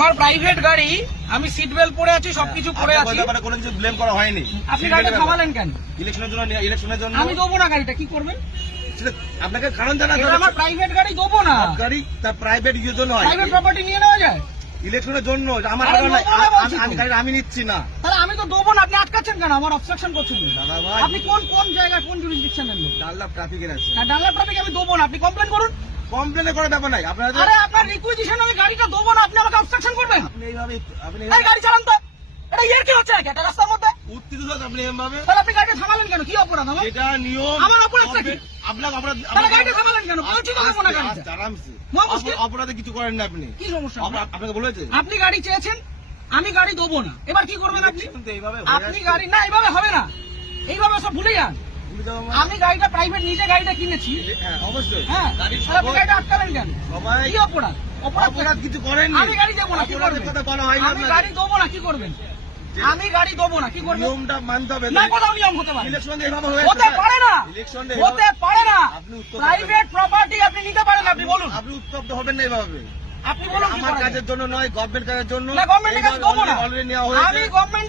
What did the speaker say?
আমার প্রাইভেট গাড়ি, আমি সিট বেল্ট পরে আছি, সবকিছু পরে আছি, কোনো কিছু ব্লেম করা হয়নি। আপনি গাড়িটা থামালেন কেন? ইলেকশনের জন্য আমি দেবো না গাড়িটা, কি করবেন? আপনাকে কারণ জানাতে হবে। আমার প্রাইভেট গাড়ি দেবো না। গাড়ি তার প্রাইভেট ইউজের জন্য হয়, প্রাইভেট প্রপার্টি নিয়ে নেওয়া যায় ইলেকশনের জন্য। আমার আরে কারণ নেবো না বলছি তো। আমি গাড়ি আমি নিচ্ছি না। তাহলে আমি তো দেবো না, আপনি আটকাচ্ছেন কেন? আমার অবস্ট্রাকশন করছেন। দাদা ভাই, আপনি কোন জায়গায়, কোন জুরিসডিকশনের লোক? ডাল্লাভ ট্রাফিকের আছে। ডাল্লাভ ট্রাফিক আমি দেবো না, আপনি কমপ্লেন করুন। কমপ্লেনের করার ব্যাপার নাই। আপনারা আরে আপনার রিকুইজিশন আমি গাড়িটা দেবো না, আপনি আমাকে অবস্ট্রাকশন করবেন? আপনি এইভাবে এই গাড়ি চালান তো, এটা ইয়ার কি হচ্ছে একটা রাস্তার মধ্যে? উত্তেজিত আপনি এভাবে, তাহলে আপনি গাড়িটা থামালেন কেন? কি অপরাধ আমার? এটা নিয়ম। আমার অপরাধটা কি? আপনার অপরাধ। তাহলে গাড়িটা থামালেন কেন? বলছি তো দেবো না গাড়িটা। আরামসে মহামুশকিল। অপরাধে কিছু করেন না আপনি। কি সমস্যা? আপনাকে বলেছে আপনি গাড়ি চেয়েছেন, আমি গাড়ি দেবো না, এবার কি করবেন আপনি? এইভাবে আপনি গাড়ি না, এইভাবে হবে না, এইভাবে সব ভুলে যান। আমি গাড়িটা প্রাইভেট নিজে গাড়িটা কিনেছি। হ্যাঁ অবশ্যই। হ্যাঁ, গাড়ির তাহলে আপনি গাড়িটা আটকালেন কেন? সবাই কি অপরাধ? অপরাধ কিছু করেন। আমি গাড়ি দেবো না, কি অপরাধের করবেন? কথা বলা হয় না। আমি গাড়ি দেবো না, কি করবেন? আমি গাড়ি দেবো না, কি করবেন? নিয়মটা মানতে হবে। না, কোথাও নিয়ম হতে পারে? ইলেকশন এভাবে হতে পারে না, ইলেকশন হতে পারে না। আপনি উত্তর প্রাইভেট প্রপার্টি আপনি নিতে পারেন, আপনি বলুন, আপনি উত্তপ্ত হবেন না এভাবে। আপনি বলুন কি আমার করা যায়? কাজের জন্য নয়, গভর্নমেন্ট কাজের জন্য। না, গভর্নমেন্টের কাছে দেবো না। অলরেডি নেওয়া হয়েছে। আমি গভর্নমেন্ট